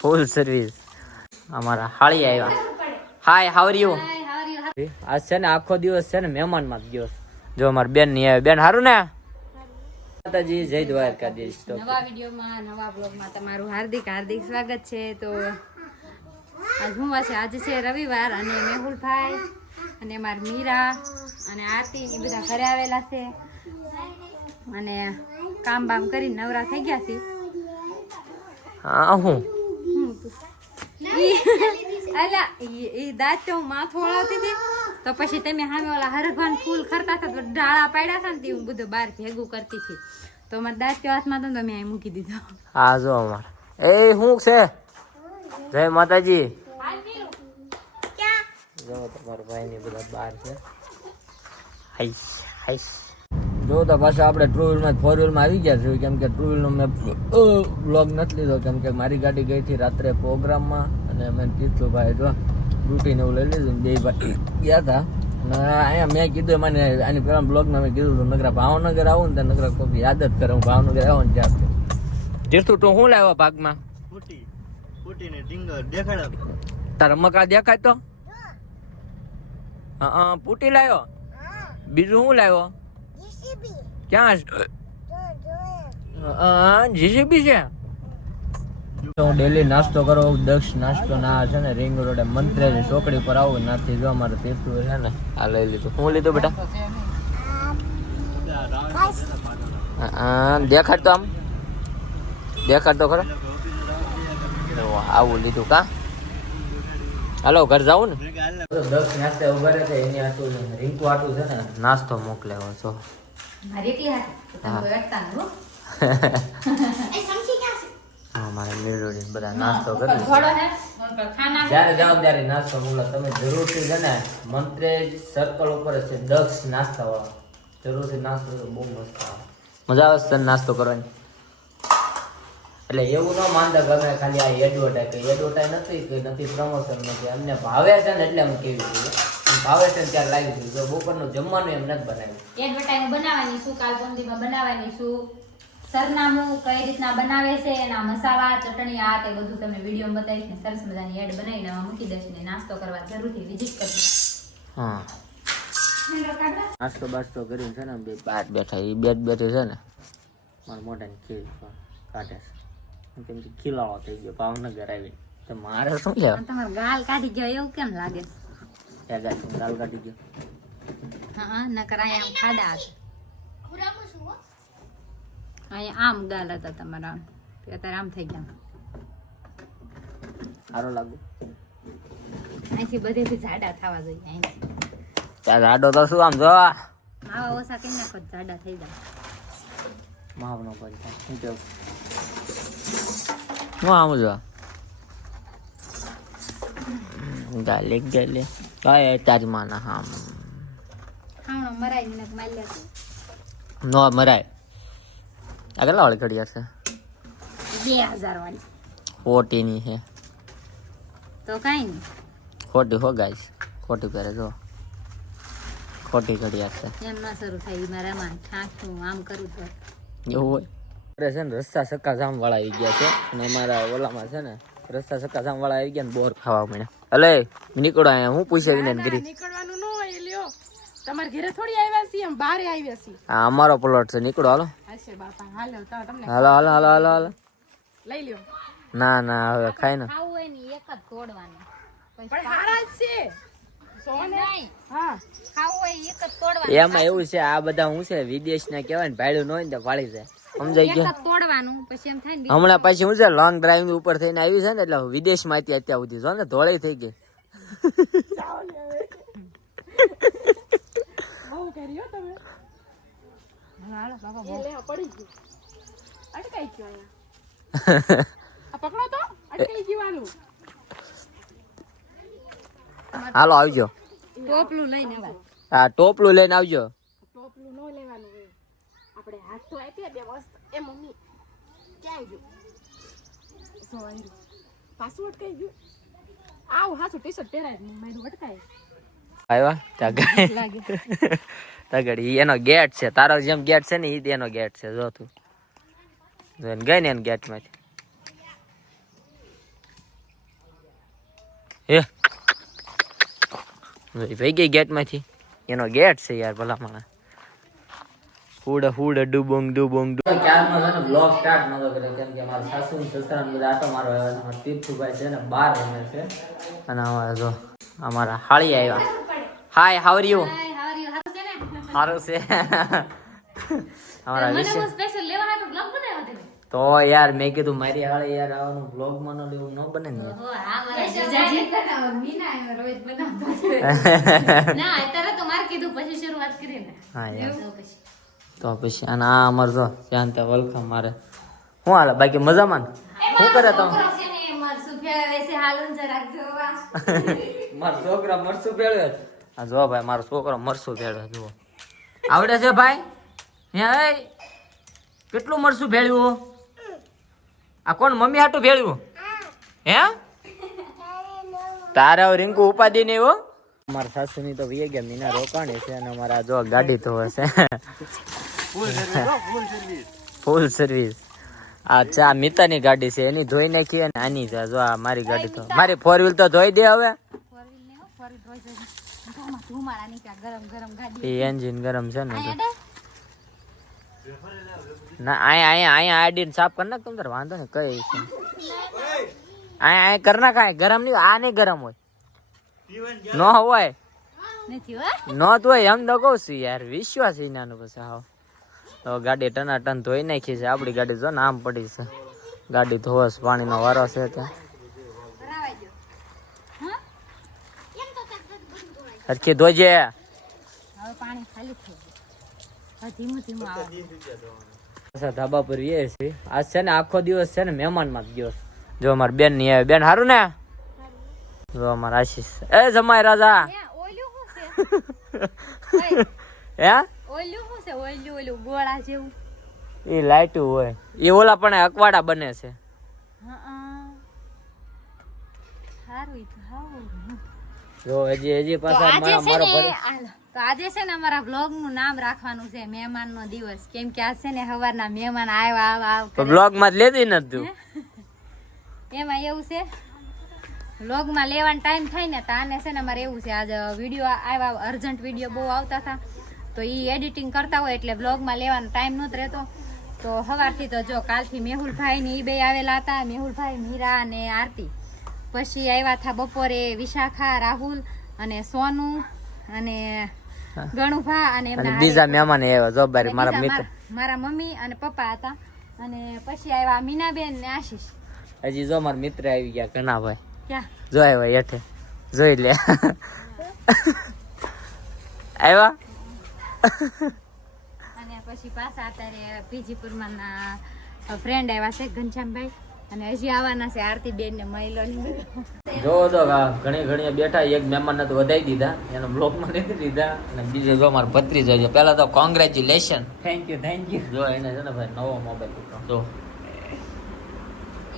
Full service અમારા હાળી આવ્યા. હાય હાવ યુ આજ છે ને આખો દિવસ છે ને મહેમાનમાં દિવસ. જો અમારી બેનની આવે. બેન હારું ને? માતાજી જય દ્વારકાધીશ. તો નવા વિડીયોમાં નવા બ્લોગમાં તમારું હાર્દિક હાર્દિક સ્વાગત છે. તો આજ હું છે આજે છે રવિવાર અને મેહુલભાઈ અને મારી મીરા અને આરતી એ બધા ઘરે આવેલા છે. અને કામ બામ કરીને નવરા થઈ ગયા છે. હા હું હું? તું- ઈ- અલા ઈ દાંત તો હું માથું વળાવતી હતી. તો પછી તમે સામે ઓલા હરભાન ફૂલ ખરતા હતા તો ડાળા પાડ્યા હતા ને તે હું બધું બહાર ભેગું કરતી હતી. તો મારા દાંત હાથમાં હતો ને તો મેં અહીં મૂકી દીધો. હા જો અમાર. એ શું છે? જય માતાજી. જો તમારા ભાઈ ની બધા બહાર છે. હાઈશ હાઈશ જો તો પાછા આપણે ટુ વ્હીલમાં ફોર વ્હીલમાં આવી ગયા છે કેમ કે ટુ વ્હીલનો મેં બ્લોગ નથી લીધો. કેમ કે મારી ગાડી ગઈ હતી રાત્રે પ્રોગ્રામમાં અને અમે તીર્થુભાઈ જો રૂટીને એવું લઈ લીધું. ને બે ભાઈ ગયા હતા અને અહીંયા મેં કીધું મને આની પહેલાં બ્લોગમાં મેં કીધું હતું નગરા ભાવનગર આવું ને ત્યાં નગરા કોઈ યાદ જ કરે. હું ભાવનગર આવું ને ત્યાં જીરતું તું શું લાવ્યો ભાગમાં? તારા મકા દેખાય તો? હા હા પૂટી લાવ્યો? બીજું શું લાવ્યો? ક્યાં જીસીબી છે? હું ડેલી નાસ્તો કરો દક્ષ નાસ્તો ના છે ને રિંગ રોડે મંત્રેની ચોકડી પર આવું નાથી જો અમારે તીર્થું છે ને આ લઈ લીધું. શું લીધું બેટા? હા, હા દેખાડ તો આમ. દેખાડ તો ખરો. આવું લીધું કા? હાલો ઘર જાવું ને? દસ નાસ્તે ઊભા રહે એની આટલું રિંકુ આટું છે ને નાસ્તો મોકલે છો મારી એકલી હાથે. તો તમે કોઈ અટતા નહીં હો. અમારે મેળવી બધા નાસ્તો કરી જ્યારે નાસ્તો મોકલો. તમે જરૂરથી છે ને મંત્રેજ સર્કલ ઉપર છે. દક્ષ નાસ્તા વાળા જરૂરથી નાસ્તો તો બહુ મસ્ત મજા આવે છે તને નાસ્તો કરવાની? એટલે એવું ન માનતા ગમે ખાલી આ એડવર્ટાઈઝ કે એડવર્ટાઈઝ નથી કે નથી પ્રમોશન નથી. અમને ભાવે છે ને એટલે અમે કેવી છીએ ભાવે છે ત્યારે લાવી દીધું જો બપોરનું જમવાનું એમ નથી બનાવ્યું. એડવર્ટાઈઝ બનાવવાની શું કાલબંધીમાં બનાવવાની શું સરનામું કઈ રીતના બનાવે છે એના મસાલા ચટણી આ તે બધું તમને વીડિયો બતાવીશ ને સરસ મજાની એડ બનાવીને એમાં મૂકી દઈશ ને નાસ્તો કરવા જરૂરથી વિઝિટ કરજો. હા. નાસ્તો બાસ્તો કરીને છે ને બે બહાર બેઠા એ બેટ બેઠે છે ને મારા મોઢાને ખીલ કાઢે છે. કેમ કે ખીલાવો થઈ ગયો ભાવનગર આવીને. તો મારે શું લેવા તમારો ગાલ કાઢી ગયો એવું કેમ લાગે છે? ત્યાં ગાય છે ગાલ કાઢી ગયો. હા નકર અહીંયા આમ ખાડા હતા અહીંયા આમ ગાલ હતા તમારા અત્યારે આમ થઈ ગયા. સારો લાગુ અહીંથી બધેથી જાડા થવા જોઈએ અહીંથી. ત્યાં આડો તો શું આમ જો આવા ઓછા કરી નાખો જાડા થઈ જાય. માવનો કરી શું કેવું? હું આમ જો ગાલે ગાલે. કાય તારી માના હામ ખાવણો મરાઈ ને મારી લે નો મરાય. આ કેટલા વાળી ઘડિયાળ છે? બે હજાર વાળી. ખોટીની છે. તો કાંઈ નહીં. ખોટી હો ગાઈસ. ખોટી પહેરે જો. ખોટી ઘડિયાળ છે. એમ ના શરૂ થાય મારા માં ઠાઠું આમ કરું તો એવું હોય. છે ને રસ્તા સક્કા જામ વાળા આવી ગયા છે. અને અમારા ઓલામાં છે ને રસ્તા સક્કા સામ વાળા આવી ગયા ને બોર ખાવા મળ્યા. અલે નીકળો અહીંયા હું પૂછે વિનંતી કરી નીકળવાનું ન હોય લ્યો. તમારા ઘરે થોડી આવ્યા છીએ એમ બારે આવ્યા છીએ. હા અમારો પ્લોટ છે નીકળો હાલો. હશે બાપા હાલો તો તમને હાલો હાલો હાલો હાલો હાલો. લઈ લ્યો. ના ના હવે ખાઈ ને. ખાવું હોય ને એક જ તોડવાનું. પણ હારા છે. એમાં એવું છે આ બધા હું છે વિદેશ ના કહેવાય ને ભાડું ન હોય ને તો પાડી જાય. સમજાઈ ગયા ગયું? તોડવાનું પછી એમ થાય હમણાં પછી હું છે લોંગ ડ્રાઈવ ઉપર થઈને આવ્યું છે ને એટલે વિદેશમાં હતી અત્યાર સુધી જો ને ધોળી થઈ ગઈ. બહુ કર્યો તમે. હાલો બાપા એ લે પડી ગયું. અટકાઈ ગયો પકડો તો અટકાઈ જવાનું હાલો આવજો. ટોપલું લઈને આવો આ ટોપલું લઈને આવજો. ટોપલું ન લેવાનું હોય આપણે હાથ તો આપ્યા બે વસ્ત એ મમ્મી ક્યાં ગયું? સો આવ્યું પાસવર્ડ કઈ ગયું? આવ હાસું ટી શર્ટ પહેરાય મારું વટકાય. આવ્યા? ત્યાં તગડી એનો ગેટ છે. તારો જેમ ગેટ છે ને ઈ જ એનો ગેટ છે. જો તું. જોઈને ગઈ ને એને ગેટમાંથી. હે? જોઈ ભાઈ ગઈ ગેટમાંથી એનો ગેટ છે યાર ભલા મને હુડ હુડ ડુબોંગ ડુબોંગ ક્યારમાં છે ને બ્લોગ સ્ટાર્ટ નતો કર્યો. કેમ કે મારા સાસુ ને સસરા ને બધા આટો મારો આવ્યા છે. મારા તીર્થુભાઈ છે ને બાર રમે છે. અને અમારા જો અમારા હાળી આવ્યા. Hi how you are you? હારું છે ને? સારું છે. અમારા વિશે હું special લેવા હાટુ vlog બનાવ્યો તેને. તો યાર મેં કીધું મારી હાળે યાર આવવાનું બ્લોગમાં ન લેવું ન બને ને તો પછી શરૂઆત કરી ને. હા યાર તો પછી. અને આ અમાર જો ત્યાં ત્યાં વલખા મારે શું હાલે બાકી મજામાં શું કરે તમે છોકરો છે ને, એ મરચું ફેરવે છે, હાલું જરાક જોવા. મારો છોકરો મરસું ભેળવે છે. જો ભાઈ મારો છોકરો મરસું ભેળવે જુઓ આવડે છે ભાઈ હે એ? કેટલું મરસું ભેળવ્યું આ કોણ મમ્મી હાટું ભેળવ્યું હે? તારે હવે રિંકુ ઉપાધિ નહીં હો. અમારા સાસુની તો વીએ ગયા મીના રોકાણી છે અને અમારા જો ગાડી તો હશે ફૂલ સર્વિસ. આ ચા મિતાની ગાડી છે એની ધોઈ નાખી અને આની છે. જો આ મારી ગાડી તો. મારી ફોર વ્હીલ તો ધોઈ દે હવે. ને એ એન્જિન ગરમ છે ને તો. ના અહીંયા અહીંયા અહીંયા આડીને સાફ કરી નાખ તમ તાર વાંધો ને કઈ અહીંયા અહીંયા કર નાખ ગરમ નહીં આ નહીં ગરમ હોય. ન હોય. ન તો એમ તો કહું છું યાર વિશ્વાસ એનાનું નાનું પછી હાવ. તો ગાડી ટનાટન ધોઈ નાખી છે આપણી ગાડી જો ને આમ પડી છે. ગાડી ધોવસ પાણીનો વારો છે ત્યાં? સરખી ધોજે. હવે પાણી ખાલી થઈ ધીમું ધીમું આવે. ધાબા પર એ છે આજ છે ને આખો દિવસ છે ને મહેમાનમાં ગયો જો અમાર બેનની આવે. બેન સારું ને? જો અમાર આશીષ. એ જમાય રાજા. હે ઓલું શું છે? ઓલું ઓલું ગોળા જેવું. એ લાઈટું હોય. એ ઓલા પણ અકવાડા બને છે. હા સારું ઈ તો હાવ. જો હજી હજી પાછા મારા મારો તો આજે છે ને અમારા બ્લોગનું નામ રાખવાનું છે મહેમાન નો દિવસ. કેમ કે આજ છે ને સવારના મહેમાન આવ્યા આવ આવ બ્લોગમાં લેતી નથી એમાં એવું છે બ્લોગમાં લેવાનો ટાઈમ થાય ને તો આને છે ને અમારે એવું છે આજે વીડિયો આવ્યા અર્જન્ટ વીડિયો બહુ આવતા હતા. તો એ એડિટિંગ કરતા હોય એટલે બ્લોગમાં લેવાનો ટાઈમ નહોતો રહેતો. તો સવારથી તો જો કાલથી મેહુલભાઈ ને એ બે આવેલા હતા મેહુલભાઈ મીરા અને આરતી. પછી આવ્યા હતા બપોરે વિશાખા રાહુલ અને સોનુ અને ગણુભા અને એમના બીજા મહેમાન આવ્યા જો મારા મિત્ર. મારા- મમ્મી અને પપ્પા હતા. અને પછી આવ્યા મીનાબેન ને આશીષ. હજી જો મારા મિત્ર આવી ગયા ઘણા ભાઈ. ક્યાં? જો આવ્યા હેઠે. જોઈ લે. આવ્યા? અને પછી પાછા અત્યારે પીજીપુરમાં ફ્રેન્ડ આવ્યા છે ઘનશ્યામભાઈ. અને હજી આવવાના છે આરતી બેન ને મહિલો જો તો ઘણી ઘણી બેઠા એક મહેમાન ને તો વધાઈ દીધા. એનો બ્લોકમાં નથી દીધા અને બીજો જો મારો ભત્રીજો છે. પેલા તો congratulation thank you thank you જો એને છે ને ભાઈ નવો મોબાઈલ જો.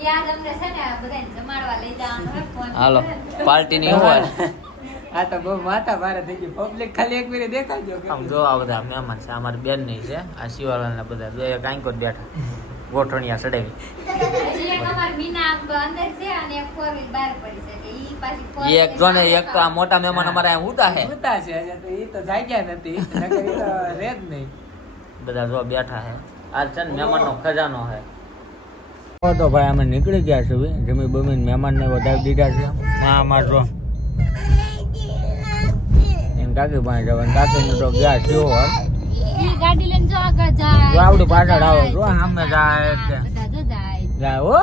યાદ અમને છે ને બધાને જમાડવા લઈ જવાનું હોય ફોન હાલો પાર્ટી ની હોય. આ તો બહુ માથા ભારે થઈ ગઈ પબ્લિક ખાલી એક મિનિટ દેખાડજો આમ જો આ બધા મહેમાન છે. અમારી બેનની છે. આ શિવાલાલ ને બધા. જો એક આંકો બેઠા. ગોઠણિયા ચડાવી. એક અમારી મીના આમ અંદર છે અને એક ફોર વ્હીલ બહાર પડી છે એટલે ઈ પાછી four ઈ એક wheel જો ને એક તો આ મોટા મહેમાન અમારે અહીંયા ઉતા હે ઉતા છે એ તો જાગ્યા નથી નકર રે જ નહીં. બધા જો બેઠા હે આ છે ને મહેમાન નો ખજાનો હે તો ભાઈ અમે નીકળી ગયા છે જમી બમી મહેમાન ને વધાવી દીધા છે. હા અમાર જો. એમ કાકી પાસે જવાનું કાકી ને તો ગયા છે ઈ ગાડી લઈને જો આગળ જાય જો આવડી પાટણ આવો. જો સામે જાય એટલે જાય જાય હો.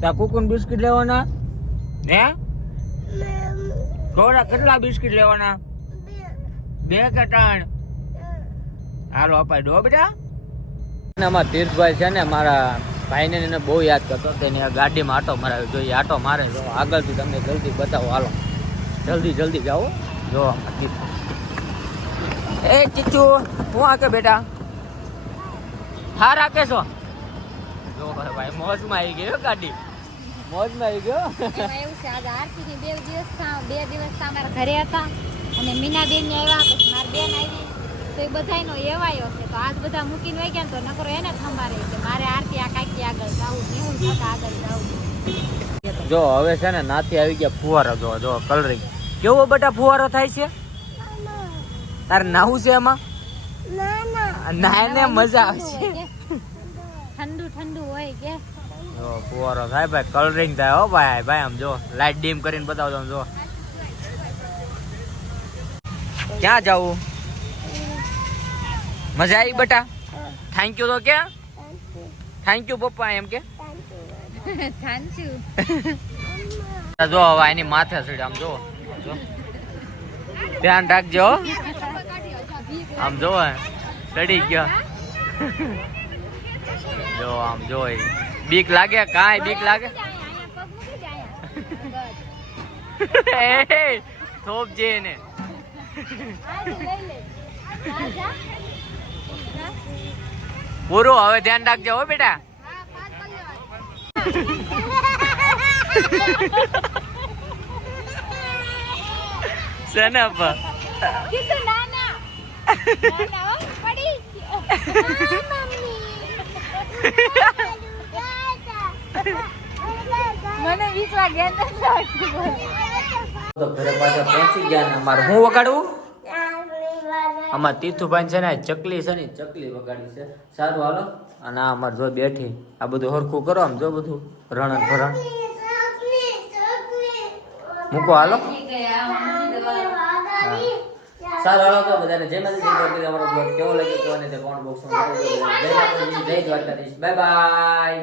ત્યાં કુકુન બિસ્કિટ લેવાના? હે થોડા કેટલા બિસ્કિટ લેવાના? બે. કે ત્રણ? હાલો અપાઈ દો બેટા. આમાં તીર્થભાઈ છે ને મારા ભાઈને એને બહુ યાદ કરતો તેની આ ગાડીમાં આટો મરાવ્યો જો એ આટો મારે જો આગળથી તમને જલ્દી બતાવો. હાલો. જલ્દી જલ્દી જાઓ. જો એ ચીચુ હું કે બેટા? હા રાકેશ જો ભાઈ મોજમાં આવી ગયો ગાડી. મોજમાં આવી ગયો એવું છે આજે આરતીની બે દિવસ બે દિવસ અમારા ઘરે હતા. અને મીનાબેન ને આવ્યા પછી મારી બેન આવી. તો એ બધાયનો એવાયો છે. તો આજ બધા મૂકીને વહી ગયા ને તો નકરો એને થંભારે કે મારે આરતી આ કાંઈક આગળ જવું મેહુલ થતા આગળ જવું જો હવે છે ને નાથી આવી ગયા ફુવારો જો જો કલરિંગ કેવો બટા ફુવારો થાય છે? તારે નાવું છે એમાં? ના ને મજા આવશે. ઠંડુ ઠંડુ હોય કે? જો ફુવારો થાય ભાઈ કલરિંગ થાય હો ભાઈ ભાઈ આમ જો લાઈટ ડીમ કરીને બતાવજો આમ જો. ક્યાં જાવું? મજા આવી બેટા? થેન્ક યુ તો કે? થેન્ક યુ પપ્પા એમ કે? થાંચું જો હવે એની માથે ચડી આમ જો. ધ્યાન રાખજો હો. આમ જો ચડી ગયો. જો આમ જોઈ. બીક લાગે કાંઈ? બીક લાગે? થોપ જે એને. પૂરું હવે ધ્યાન રાખજો હો બેટા. શેના પર. કીધું મને વીસ વાગે તો ઘરે પાછા પહોંચી ગયા ને અમારે હું વગાડવું? અમાર તીથુભાઈ છે ને ચકલી છે ને ચકલી વગાડી છે. સારું હાલો. અને આ અમારે જો બેઠી. આ બધું હરખું કરો આમ જો બધું. રણ ભરણ. મૂકો હાલો. સારું, હાલો, તો બધાને જય માતાજી, જય દ્વારકાધીશ. અમારો બ્લોગ કેવો લાગ્યો તો અને તે કોમેન્ટ બોક્સમાં જય માતાજી જય દ્વારકાધીશ બાય બાય